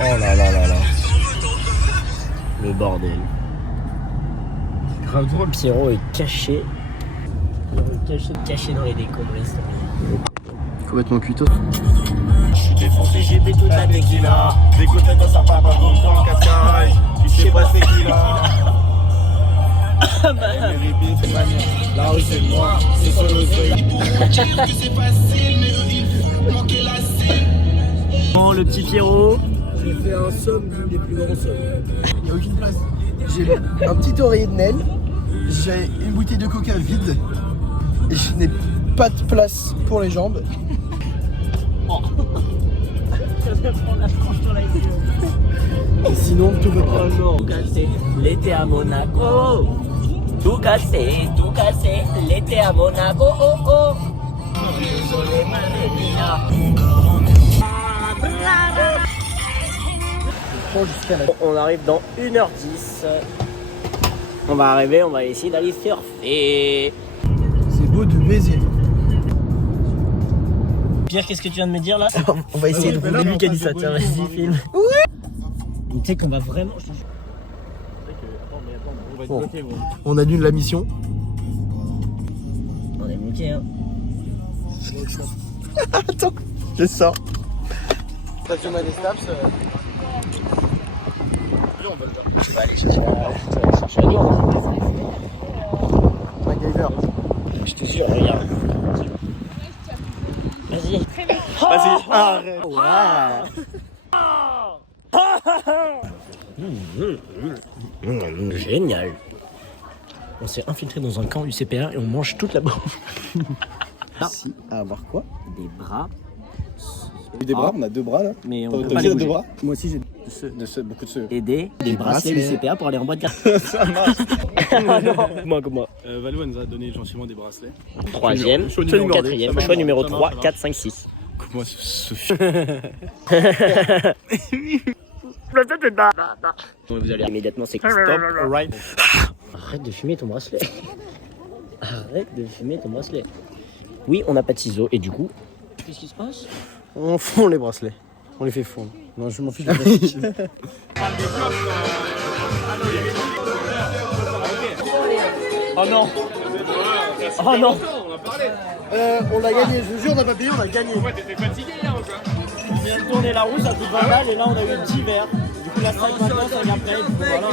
Oh là là là là. Le bordel. Grave drôle. Pierrot est caché. Caché dans les décombres, laisse tomber. Complètement cuito. Je suis défoncé, j'ai bu toute la tequila. Dégoûté de sa papa dans le cascaille. Tu sais pas c'est qui là. La rue c'est moi, c'est solo Oh le petit Pierrot. J'ai fait un somme des plus grands sommes. Il n'y a aucune place. J'ai un petit oreiller de Nel. J'ai une bouteille de coca vide. Et je n'ai pas de place pour les jambes. Oh. Je vais prendre la tranche dans la gueule. Et sinon, tout va bien. Oh non. Tout cassé, l'été à Monaco. Tout cassé, l'été à Monaco. Oh oh. Désolé, on arrive dans 1h10. On va arriver, on va essayer d'aller surfer. C'est beau de baiser. Pierre, qu'est-ce que tu viens de me dire là? On va essayer de C'est lui qui a dit ça, tiens, vas-y, filme. Tu sais qu'on va vraiment. Bon, on annule la mission. On est bloqué, hein. Attends, je sors. Station Malestaps. Tu vas aller chercher la MacGyver. Je te jure, regarde. Vas-y. Vas-y, arrête. Génial. On s'est infiltré dans un camp UCPA et on mange toute la bouffe. Merci à avoir quoi? Des bras. Des bras, on a 2 bras là. Mais on peut T'as pas aussi les 2 bouger. bras? Moi aussi j'ai Beaucoup de ceux. Et des bracelets UCPA pour aller en boîte de Ça marche. Ah non. Comment Valou nous a donné gentiment des bracelets. Troisième, Choix numéro deux. quatrième, Ça marche. choix numéro Ça 3, marche. 4, 5, 6. Coupe-moi ce Vous allez immédiatement s'écouter. Stop, alright. Arrête de fumer ton bracelet. Arrête de fumer ton bracelet. Oui, on n'a pas de ciseaux et du coup, qu'est-ce qui se passe? On fond les bracelets. On les fait fondre. Non, je m'en fiche de plastique. Oh non. Oh non. On l'a gagné, je vous jure, on n'a pas payé, on a gagné. On vient de tourner la roue, ça coûte 20 balles et là on a eu 10 verres. Du coup la salle maintenant ça vient après. Du coup, voilà.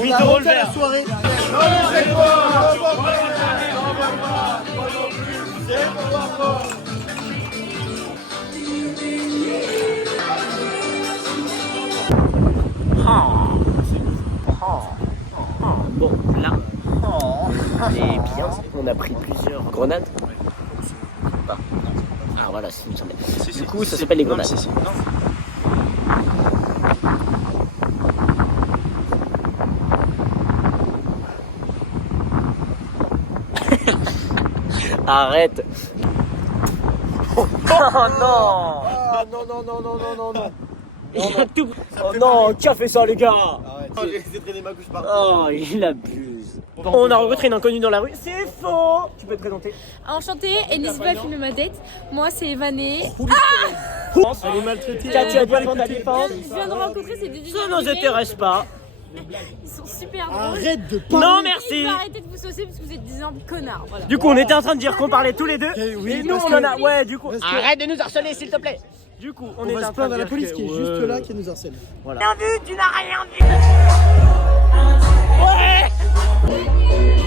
Oui, te roule la soirée. Bon, là, et bien, on a pris plusieurs grenades. Ah voilà, c'est une semblait. Du coup, ça s'appelle les grenades. Arrête. Oh non. Ah non, non, non, non, non, non, non. Oh non, qui a fait ça les gars? J'ai essayé de traîner ma couche par terre. Oh, il abuse. On a rencontré une inconnue dans la rue. C'est faux. Tu peux te présenter? Enchantée et n'hésite pas à filmer ma tête. Moi c'est Evané. Elle est maltraitée. Tu as pas demandé la défense. Je viens de rencontrer ces deux Ça nous intéresse pas. Ils sont super drôles. Arrête de parler. Non Je merci. vais arrêter de vous saucer parce que vous êtes des énormes connards. Voilà. Du coup, on était en train de dire qu'on parlait tous les deux. oui, Et nous, parce on en que- a. Ouais, du coup. parce que- Arrête de nous harceler, s'il te plaît. Du coup, on On est va en se train plaindre de à la dire police que- qui est ouais. juste là, qui nous harcèle. Voilà. Rien vu, tu n'as rien vu. Ouais.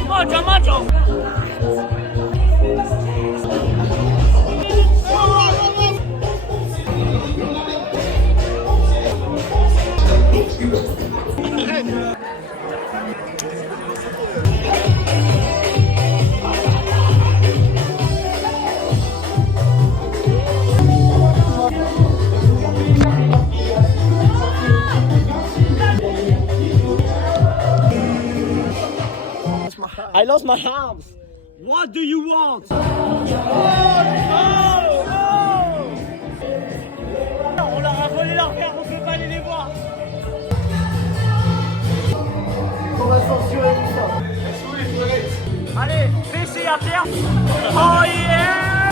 Mangia. I lost my arms. What do you want? Oh, on leur a volé leur verre, on peut pas aller les voir. On va censurer tout ça. Allez, fessez à terre. Oh yeah!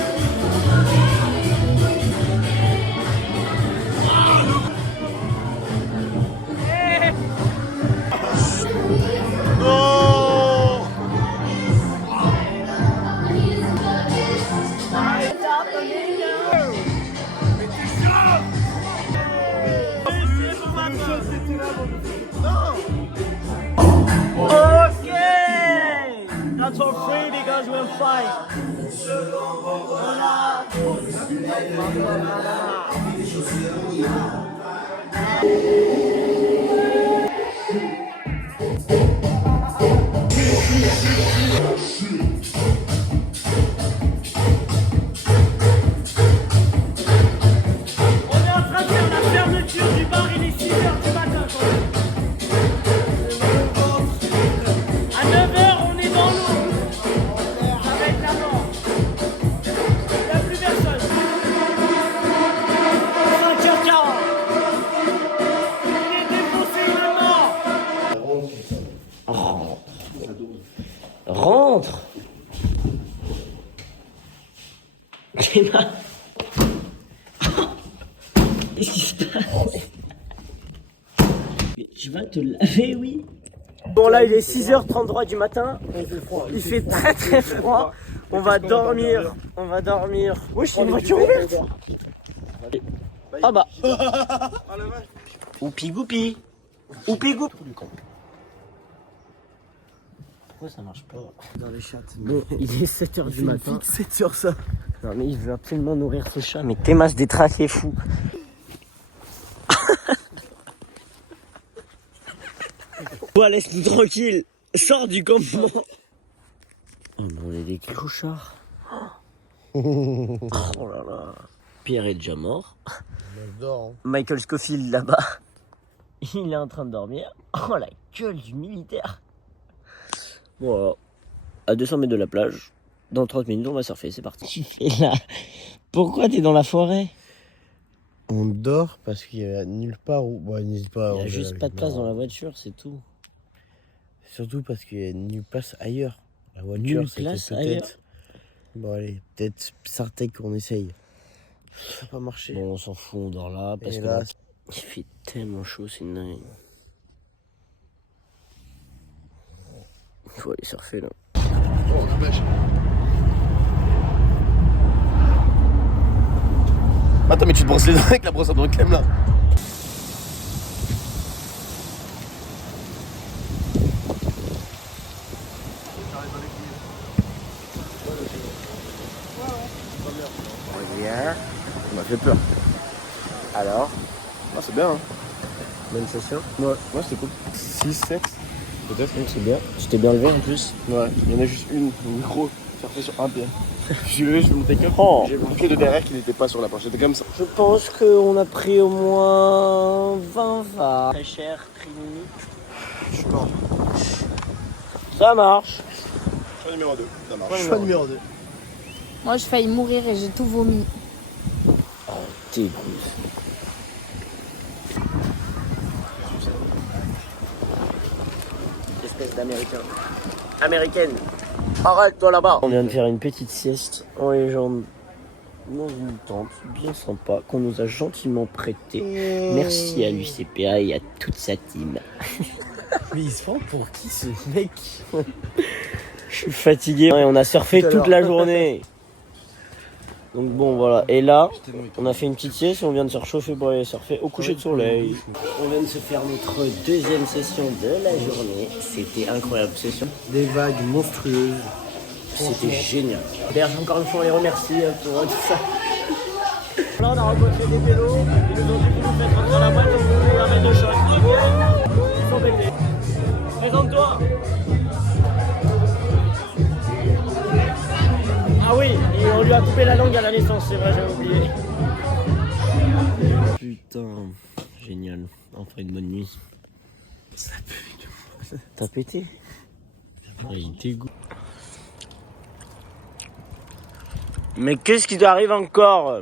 Rentre. Jenna. Qu'est-ce qui se passe? Mais tu vas te laver, oui. Bon là il est 6h33 du matin. Il fait très très froid. On va dormir. On va dormir. Oui, c'est une voiture ouverte. Ah bah. Oupi goupi. Oupi goupi. Pourquoi ça marche pas? Dans les chattes. Bon, il est 7h du matin. C'est sur ça. Non mais il veut absolument nourrir ce chat. Mais Thémas détraqué fou. Toi, laisse-nous tranquille. Sors du campement. Oh non, on est des clochards. Oh là là. Pierre est déjà mort. Michael Scofield là-bas. Il est en train de dormir. Oh la gueule du militaire. Voilà. À 200 mètres de la plage. Dans 30 minutes, on va surfer. C'est parti. Tu fais là. Pourquoi t'es dans la forêt? On dort parce qu'il y a nulle part où. Bon, n'hésite pas. Il n'y a juste pas de place dans la voiture, c'est tout. Surtout parce qu'il y a nulle place ailleurs. La voiture, Nulle c'était place ailleurs. peut-être. Bon, allez, peut-être Sartec qu'on essaye. Ça n'a pas marché. Bon, on s'en fout, on dort là. Parce Et que là, là, il fait tellement chaud, c'est une dingue. Il faut aller surfer là. Oh la vache. Attends, mais tu te brosses les dents avec la brosse à dents crème là. On m'a fait peur. Alors, Ah, c'est bien, hein. bonne session. Ouais, c'était cool. 6, 7, peut-être. Donc c'est bien. Tu t'es bien levé en plus. Ouais, il y en a juste une gros, surfé sur un pied. Je suis levé, je me take up. Oh. J'ai mon pied de derrière qui n'était pas sur la planche, c'était comme ça. Je pense qu'on a pris au moins 20 va. Très cher, Trini. Je suis mort. Ça marche. Choix numéro 2, ça marche. Choix numéro 2. Moi, je failli mourir et j'ai tout vomi. Oh, t'es cool. Espèce d'américain. Américaine. Arrête-toi là-bas. On vient de faire une petite sieste en légende dans une tente bien sympa qu'on nous a gentiment prêtée. Merci à l'UCPA et à toute sa team. Mais il se prend pour qui ce mec? Je suis fatigué et on a surfé toute la journée. Donc bon voilà, et là on a fait une petite sieste et on vient de se réchauffer pour aller surfer au coucher de soleil. On vient de se faire notre deuxième session de la journée. C'était incroyable session. Des vagues monstrueuses. C'était génial. D'ailleurs encore une fois on les remercie pour tout ça. Là on a rencontré des vélos, ils nous ont dit que vous faites rentrer à la boîte et vous pouvez la mettre de choc. Ils sont bêtés. Présente-toi. Ah oui, et on lui a coupé la langue à la naissance, c'est vrai, j'avais oublié. Putain, génial. Enfin une bonne nuit. Ça pue. T'as pété? Il dégoûte. Mais qu'est-ce qui t'arrive encore?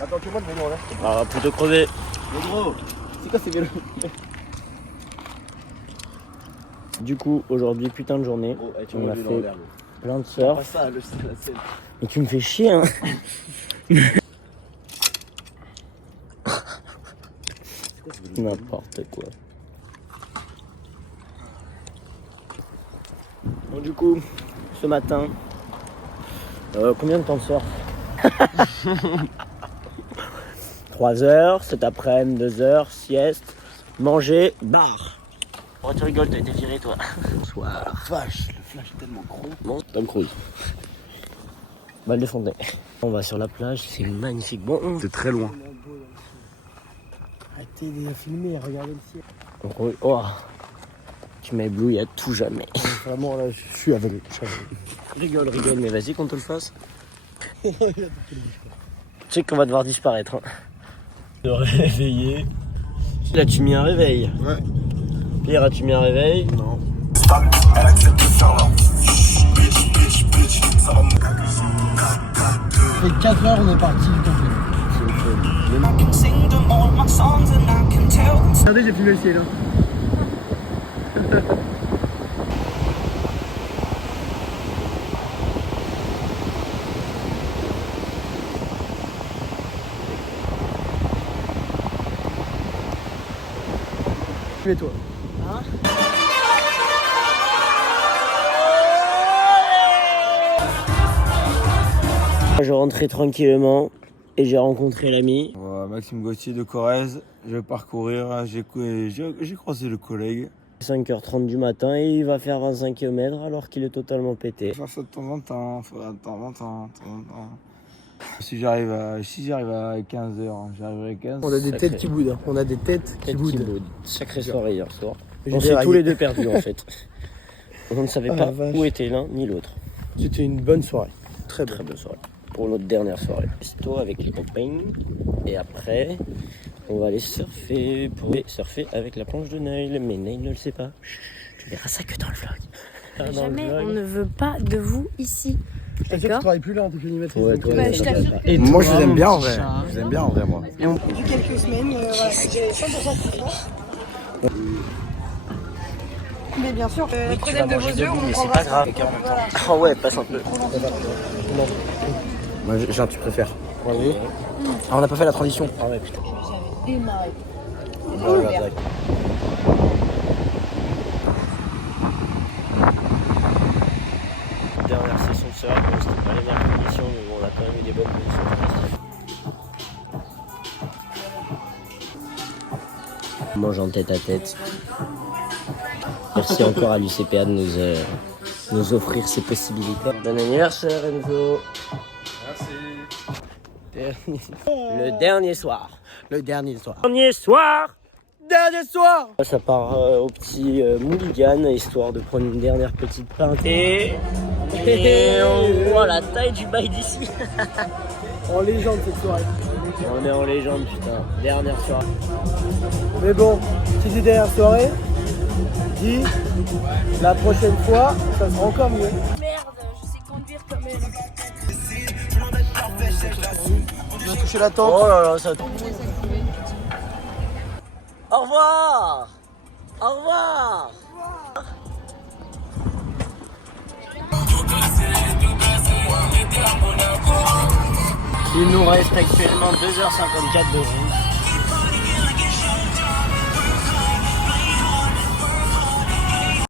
Attends, tu vois le vélo là? Ah, plutôt crever. Mais gros, c'est quoi ces vélos? Du coup, aujourd'hui, putain de journée. Oh, tu on m'as a vu fait dans l'air. plein de surf. Pas ça, la scène. Et tu me fais chier, hein. N'importe quoi. Bon, du coup, ce matin, combien de temps de surf? 3 heures, cet après-midi, 2 heures, sieste, manger, bar. Oh, tu rigoles, t'as été viré, toi. Soir. Vache, le flash tellement gros. Bon, Tom Cruise. Balle de Fontenay. On va sur la plage, c'est magnifique. Bon, C'est très loin. Arrêtez de filmer, regardez le ciel. oh, tu m'as ébloui à tout jamais. Vraiment, là, je suis aveugle. Rigole, mais vas-y qu'on te le fasse. Tu sais qu'on va devoir disparaître. Hein. De réveiller. Là, tu mis un réveil. Ouais. Pierre, as-tu mis un réveil? Non. Ça fait 4 heures, on est parti. Regardez, j'ai filmé le ciel. Et toi? Je rentrais tranquillement et j'ai rencontré l'ami. Maxime Gauthier de Corrèze. Je vais parcourir. J'ai croisé le collègue. 5h30 du matin et il va faire 25 km alors qu'il est totalement pété. Faire ça de temps en temps. Faudra de temps en temps. Si j'arrive à 15h, j'arriverai à 15h. On a des têtes qui boudent. On a des têtes qui boudent. Sacrée soirée hier soir. J'ai On s'est déraillé. tous les deux perdus en fait. On ne savait Ah, pas la vache. où était l'un ni l'autre. C'était une bonne soirée. Très Très bonne soirée. Pour notre dernière soirée. Resto avec les copains. Et après, on va aller surfer avec la planche de Nail. Mais Nail ne le sait pas. Tu verras ça que dans le vlog. Jamais on ne veut pas de vous ici. Je t'assure que tu D'accord. travailles plus là en tant qu'animatrice. Ouais, donc, toi, Bah, je t'assure que Moi, je les aime bien en vrai. Je les aime bien en vrai, moi. Depuis quelques semaines, j'ai 100% confiance. Mais bien sûr, prenez de vos yeux, on prendra ça. Voilà. Oh ouais, passe un peu. Moi, j'ai un tu préfères. Oui. Ah, on n'a pas fait la transition. Ah ouais, putain. Dernière session de surf, bon, c'était pas les meilleures conditions, mais bon, on a quand même eu des bonnes conditions. On mange en tête à tête. Merci encore à l'UCPA de nous offrir ces possibilités. Bon anniversaire Enzo. Merci. Le dernier soir. Le dernier soir. Dernier soir. Dernier soir. Ça part au petit Mulligan, histoire de prendre une dernière petite pinte. Et on voit la taille du bail d'ici. En légende cette soirée. On est en légende, putain. Dernière soirée. Mais bon, qui dit dernière soirée, dit la prochaine fois, ça sera encore mieux. merde, je sais conduire comme elle. On a touché la tente. Oh là là, ça tombe. Au revoir. Au revoir. Il nous reste actuellement 2h54 de route.